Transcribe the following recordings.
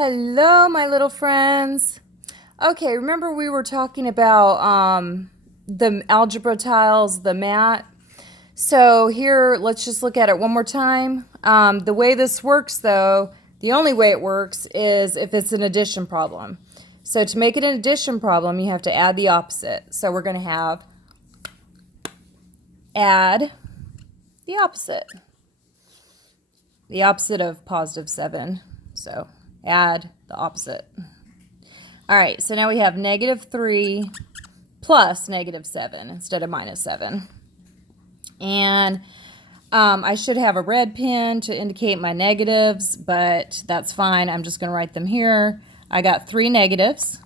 Hello, my little friends. Okay, remember we were talking about the algebra tiles, the mat. So here, let's just look at it one more time. The way this works, though, the only way it works is if it's an addition problem. So to make it an addition problem, you have to add the opposite. So we're going to have add the opposite of positive 7. So add the opposite. All right, so now we have negative 3 plus negative 7 instead of minus 7. And I should have a red pen to indicate my negatives, but that's fine. I'm just going to write them here. I got 3 negatives.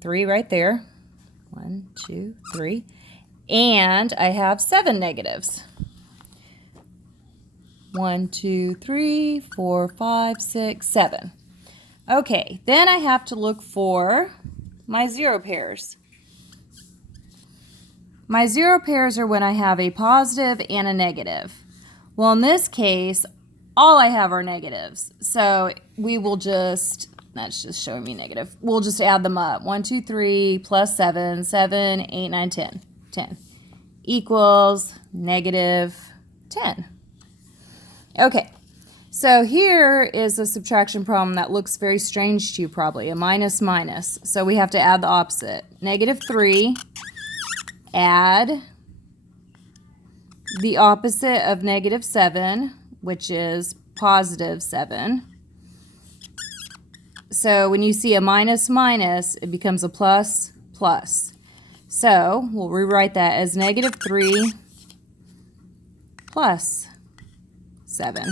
3 right there. 1, 2, 3. And I have 7 negatives. 1, 2, 3, 4, 5, 6, 7. Okay, then I have to look for my zero pairs. My zero pairs are when I have a positive and a negative. Well, in this case, all I have are negatives. So we will just, that's just showing me negative. We'll just add them up. 1, 2, 3 plus 7, 7, 8, 9, 10. 10 equals negative 10. Okay, so here is a subtraction problem that looks very strange to you probably, a minus minus. So we have to add the opposite. Negative 3, add the opposite of negative 7, which is positive 7. So when you see a minus minus, it becomes a plus plus. So we'll rewrite that as negative 3 plus 7.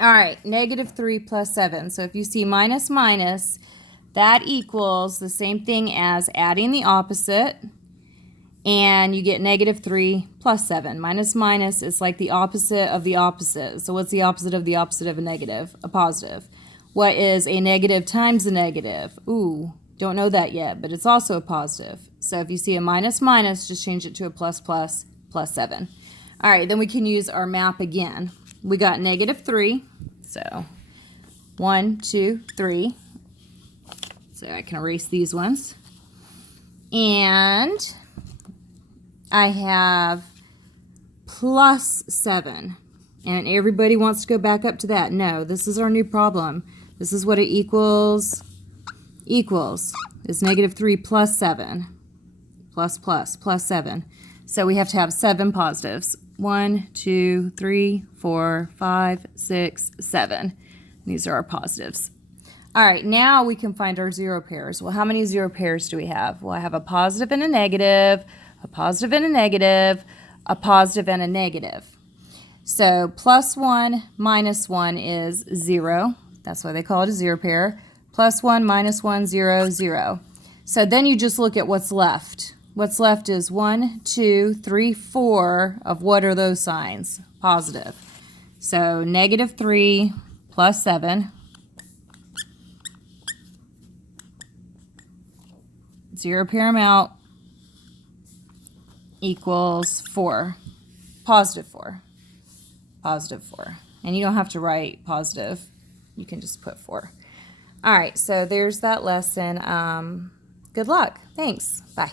All right, negative 3 plus 7. So if you see minus minus, that equals the same thing as adding the opposite, and you get negative 3 plus 7. Minus minus is like the opposite of the opposite. So what's the opposite of a negative? A positive. What is a negative times a negative? Ooh, don't know that yet, but it's also a positive. So if you see a minus minus, just change it to a plus plus, plus 7. All right, then we can use our map again. We got negative 3, so 1, 2, 3. So I can erase these ones. And I have plus 7. And everybody wants to go back up to that. No, this is our new problem. This is what it equals. Equals is negative 3 plus 7. Plus plus, plus 7. So we have to have 7 positives. 1, 2, 3, 4, 5, 6, 7. These are our positives. All right, now we can find our zero pairs. Well, how many zero pairs do we have? Well, I have a positive and a negative, a positive and a negative, a positive and a negative. So plus 1 minus 1 is 0. That's why they call it a zero pair. Plus 1 minus 1, 0, 0. So then you just look at what's left. What's left is 1, 2, 3, 4 of what are those signs? Positive. So negative 3 plus 7. Zero pair them out equals 4. Positive 4. Positive 4. And you don't have to write positive. You can just put 4. All right, so there's that lesson. Good luck. Thanks. Bye.